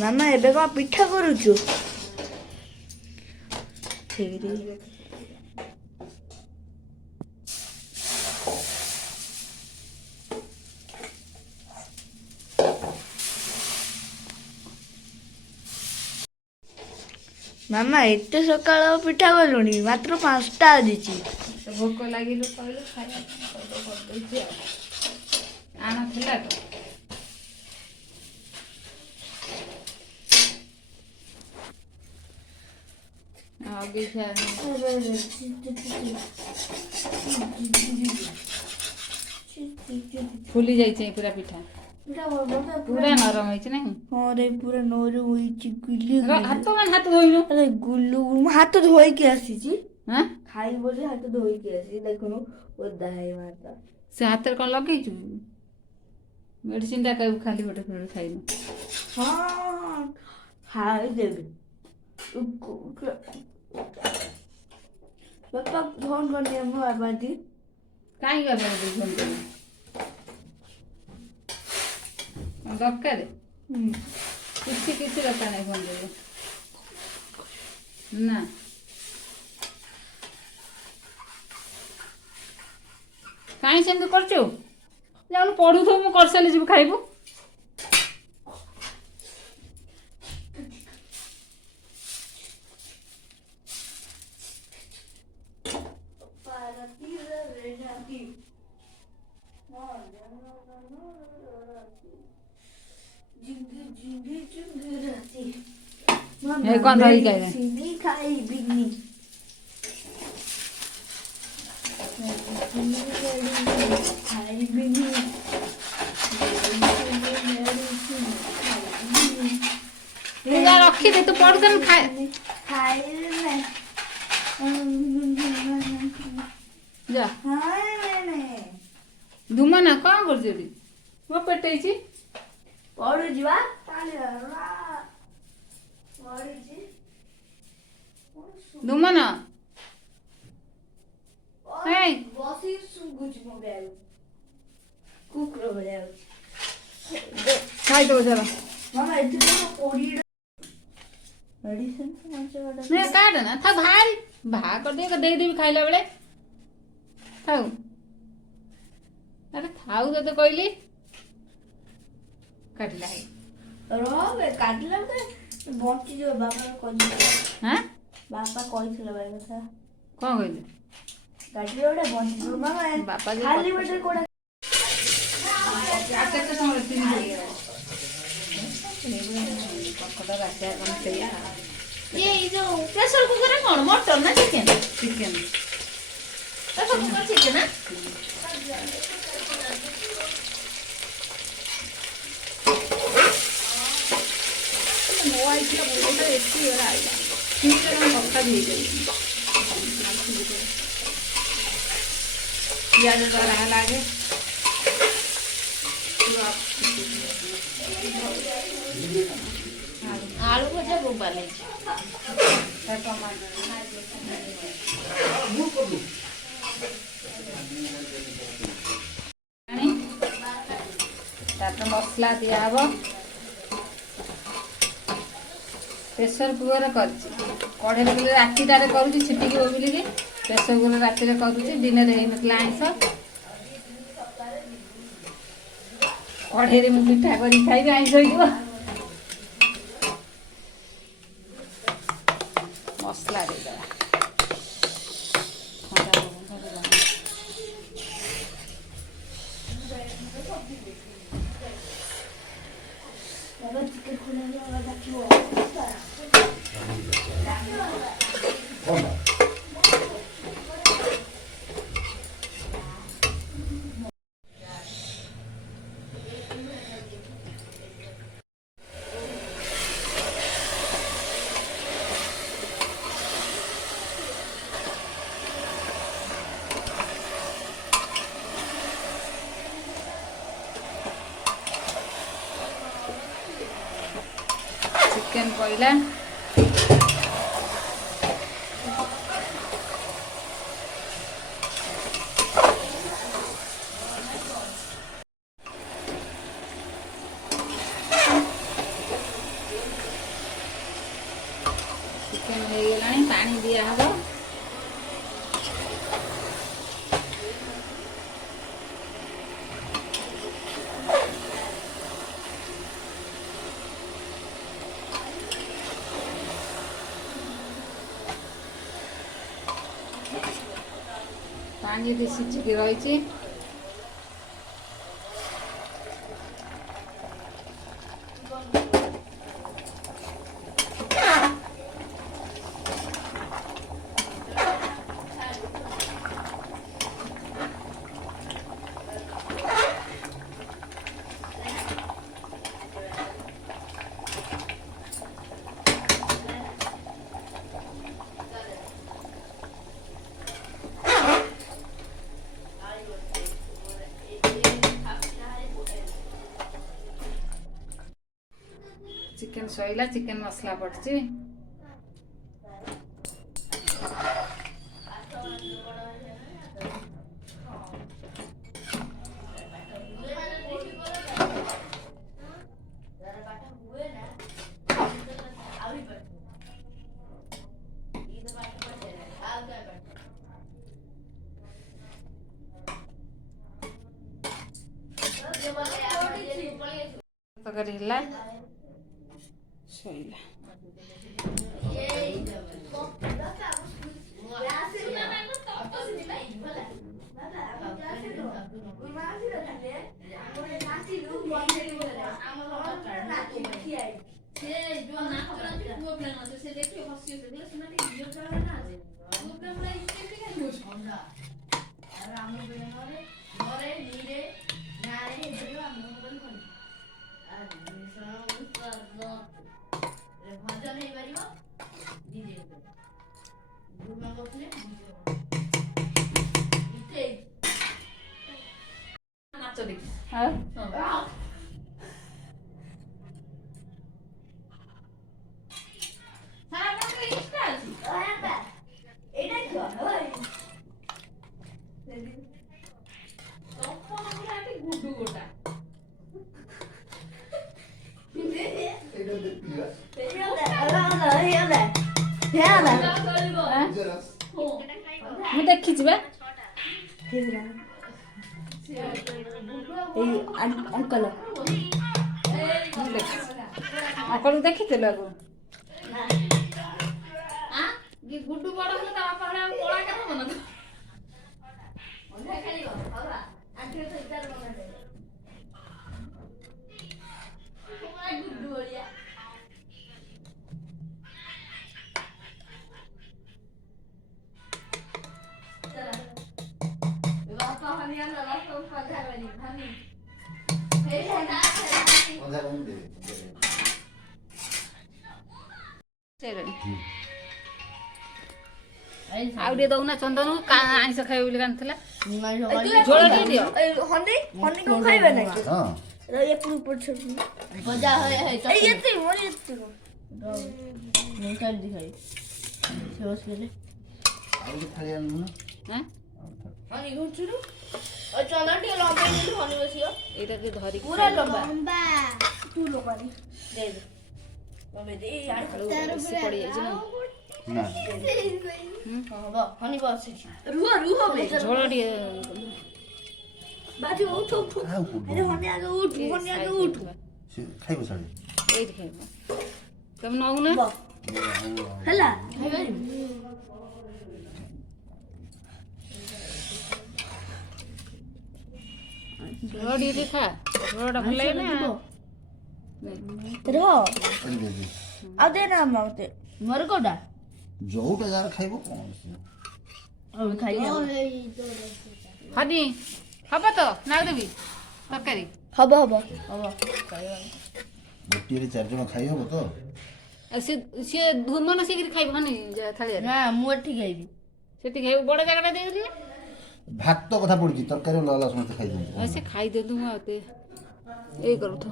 ମାମା ଏବେ କଣ ପିଠା କରୁଛୁ? ମାମା ଏତେ ସକାଳ ପିଠା କଲୁଣି? ମାତ୍ର 5ଟା ବାଜିଛି। ଭୋକ ଲାଗିଲୁ କହିଲୁ ଖାଇବା କରିଦେଇଛି ଆଉ ଆଣ ଥିଲା ତ। ଫୁଲି ଯାଇଛି ପୁରା ପିଠା, ପୁରା ନରମ ହେଇଛି ନାହିଁ? ହଁ ରେ ପୁରା ନରମ ହେଇଛି। ହାତ ଧୋଇନୁ। ଆରେ ଗୁଲୁ ମୁଁ ହାତ ଧୋଇକି ଆସିଛି। ଖାଇ ବୋଲି ହାତ ଧୋଇକି ଆସିଛି। ଦେଖୁନୁ ଓଦା ହେଇଗଲା। ସେ ହାତରେ କଣ ଲଗେଇଛୁ? ମେଡିସିନଟା କହିବୁ ଖାଲି ଗୋଟେ ଖାଇନୁ। ହଁ ଖାଇଦେବି। ବାପା ଫୋନ କରିଥିଲେ ମୋ ବାବା ଜି। କାହିଁକି ବାବା ଫୋନ କରିବେ? ଦରକାର? କିଛି ଦରକାର ନାହିଁ ଫୋନ କରିବେ ନା। କାହିଁ ସେମିତି କରୁଛୁ? ଯାଉନୁ ପଢୁଥିବୁ, ମୁଁ କରିସାରିଲେ ଯିବୁ ଖାଇବୁ। କଣ ଧରିକି ଖାଇବେ? ଖାଇବିନି। ରଖିଦେ, ତୁ ପଢୁଥିଲୁ ଯା। ଧୁମନା କଣ କରୁଛୁ ଏଠି? ମୋ ପେଟେଇଛି। ପଢୁଛି ବା। ଧୁମନା ବସି ଶୁଙ୍ଗୁଛି ମୋ ବ୍ୟାଗ। କୁକୁର ଭଳିଆ ହଉଛି। ଖାଇଦବ ଜରା। ମାମା ଏଥିରେ 20 ମେଡିସିନ କାଟ ନା ଥା, ଭାରି ବାହା କରିଦେଇ ଦେଇଦେବି ଖାଇଲା ବେଳେ। ଥାଉ, ଆରେ ଥାଉ ତତେ କହିଲି। କାଟିଲା କାଟିଲା ବଞ୍ଚିଯିବ। ବାପା କହିଥିଲେ। ବାପା କହିଥିଲେ ଭାଇ କଥା। କଣ କହିଲେ? କାଟିଲେ ଗୋଟେ ବଞ୍ଚିଯିବ। ମାମା ବାପା ଖାଲି ପେଟରେ କୋଉଟା କେତେ ସମୟ ଚିନି ସେଇଆ। ଏଇ ଯୋଉ ପ୍ରେସର କୁକରରେ କଣ ମଟନ ନା chicken? Chicken. Pressure cooker chicken ନା? ମୋ ଆଇଥିଲା ବହୁତ ଏଠି ଆଇଲା କଥା ବି ହେଇଯାଇଛି। ପିଆଜ ଦରା ହେଲା ଆଗେ। ଆଳୁ ଭଜା ବୋବାଲ ହେଇଛି। ତାପରେ ମସଲା ଦିଆହବ। ପ୍ରେସର କୁକରରେ କରିଛି। କଢ଼େଇରେ କଲେ ରାତିଟାରେ କରୁଛି ଛିଟିକିବ ବୋଲିକି। ପ୍ରେସର କୁକରରେ ରାତିରେ କରୁଛି। ଦିନରେ ହେଇନଥିଲା ଆଇଁଷ। କଢ଼େଇରେ ମୁଁ ପିଠା କରିକି ଖାଇବି, ଆଇଁଷ ହେଇଯିବ। ମସଲା ଦେଇଦେବା। ଚିକେନ ପଇଲା। ଦିଆହବ। ପାଣି ଏଠି ସିଝିକି ରହିଛି। ଚିକେନ ସଇଲା, ଚିକେନ ମସଲା ପଡିଛି। ତରକାରୀ ହେଲା, ସଇଲା। ମୁଁ ଦେଖିଛି ବା ଅଙ୍କଲ ଅଙ୍କଲକୁ ଦେଖିଥିଲୁ ଆଗରୁ? ଗୁଡୁ ବଡ ହେଲେ ତା ବାପା ଭଳିଆ କଳା କେତେ ମନ ଆଉ ଟିକେ ଦଉନା ଚନ୍ଦନ ଆଇଁଷ ଖାଇବ ବୋଲି କାନ୍ଦିଥିଲା। ଝୋଳ ଟିକେ ଦିଅ। ହନି କଣ ଖାଇବେ ନା ଏଇଟା ଟିକେ ଧରିକି ପଡିଯାଇଛି ନା ଝୋଳ ଟିକେ ଖାଇବ ସାଡେ ଏଇଠି ଖାଇବ। ତମେ ନଉନା ହେଲା ଝୋଳ ଟିକେ ଖା। ଝୋଳଟା ଭଲ ଲାଗେ ନା। ଆଉ ଦେ ନା ମତେ ମୋର କୋଉଟା ଯୋଉଟା ଯାହାର ଖାଇବ କଣ ହନି ହବ ତ ନାଉ ଦେବି ତରକାରୀ ହବ ହବ ଗୋଟିଏରେ 4 ଜଣ ଖାଇ ହବ ତ? ସିଏ ଧୁମନ ସିକିରି ଖାଇବ ହନି ଥାଳିଆରେ। ନା ମୁଁ ଏଠି ଖାଇବି। ସେଠି ଖାଇବ ବଡ ଜାଗାଟା ଦେଇଦେଲି ନା। ଭାତ କଥା ପଡିଛି, ତରକାରୀ ଅଲଗା ସମସ୍ତେ ଖାଇଦିଅନ୍ତି। ସେ ଖାଇଦିଅନ୍ତୁ। ମୁଁ ଆଉ ଏଇ କରୁଥ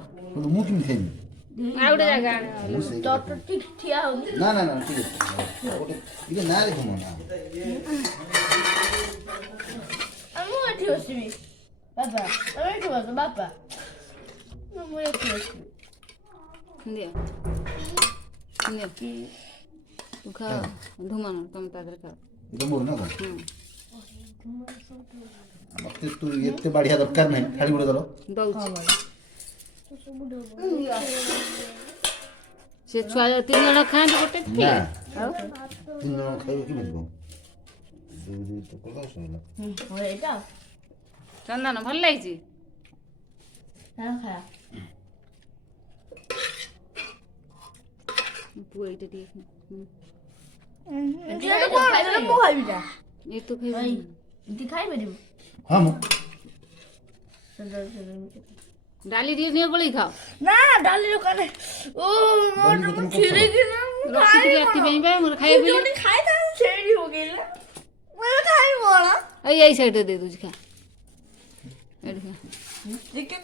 ମୁଁ କେମିତି ଖାଇବି? ଆଉ ଗୋଟେ ଜାଗା ମୁଁ ସେଇ ଠିଆ ହଉନି ନା ନା ନା ଠିକ ଅଛି ଗୋଟେ ଟିକେ ନାରେ ଘୁମ ନା ମୁଁ ଏଠି ବସିବି ବାପା ତମେ ଏଠି ବସ ବାପା ମୁଁ ଏଠି ବସିବି ଦିଅ ତୁ ଖାଅ ଧୁମାନ ତମେ ତା ଦେହରେ ଖାଅ ଏଇଟା ମୋର ନା କ'ଣ ହୁଁ ମତେ ତୁ ଏତେ ବାଢ଼ିଆ ଦରକାର ନାହିଁ ଥାଳି ଗୋଟେ ଦର ଦଉଛି ସେ ଛୁଆ 3 ଜଣ ଖାଆନ୍ତି ଗୋଟେ ନା ଆଉ 3 ଜଣ ଖାଇବ କେମିତି କ'ଣ ଦୁଇ ତ କଲା ସରିଲା ଏଇଟା ଚନ୍ଦନ ଭଲ ଲାଗିଛି ଖାଇବା ପୁଅ ଏଇଟା ଟିକେ ଖା। ହୁଁ। ମୁଁ ଖାଇବି ଏ ତୁ ଖାଇବୁ ଏମିତି ଖାଇପାରିବୁ ହଁ ମୁଁ ଡାଲି ଟିକେ ନିଅ ଗୋଳେଇ ଖାଅ ନା ଡାଲି ଦୋକାନ ଓ ଡାଲି ଦୋକାନ ଛିଡ଼ିକି ନା ରଖିଥିଲି ରାତି ପାଇଁ ବା ମୋର ଖାଇବା ପାଇଁ ଯୋଉଠି ଖାଇଥାନ୍ତି ସେଇଠି ପକେଇଲା ମୁଁ ଖାଇବି କ'ଣ ଏଇ ସାଇଡ଼ରେ ଦେଇ ଦେଉଛି ଖା ଏଇଠି ଖା ଚିକେନ